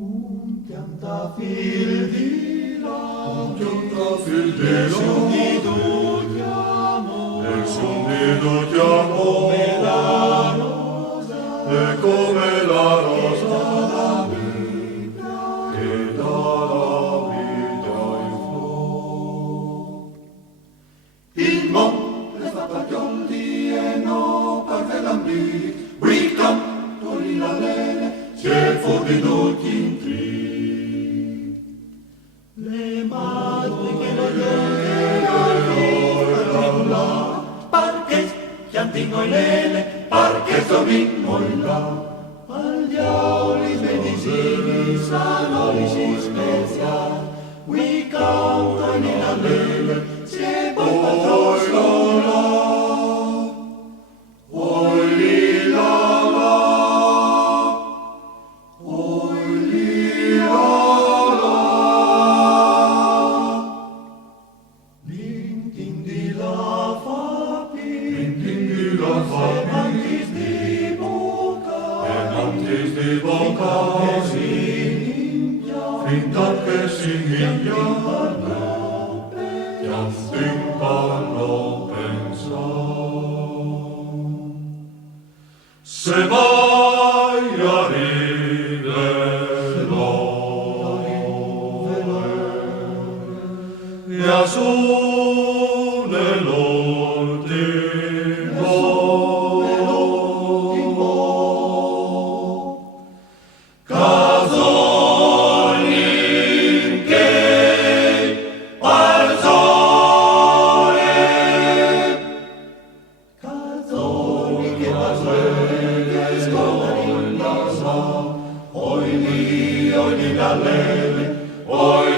Unchiam fil di la, fil di e la, sundidutiamo, come la rosa, e come la rosa che dà la vita in flor. il mondo è fatto a chiolli e no parve l'ambì, we canto li la lele, c'è fuori tutti in tri. Le madri che lo io parches chiantino e lele, parches domingo là, al diavoli medicini, sanolici speciali, we canto li la lele, c'è poi patrono. Antes di boca finta che si inghia, timpano pensar. Se vai a ridere e a su nell'ultimo Oi li la lele, oi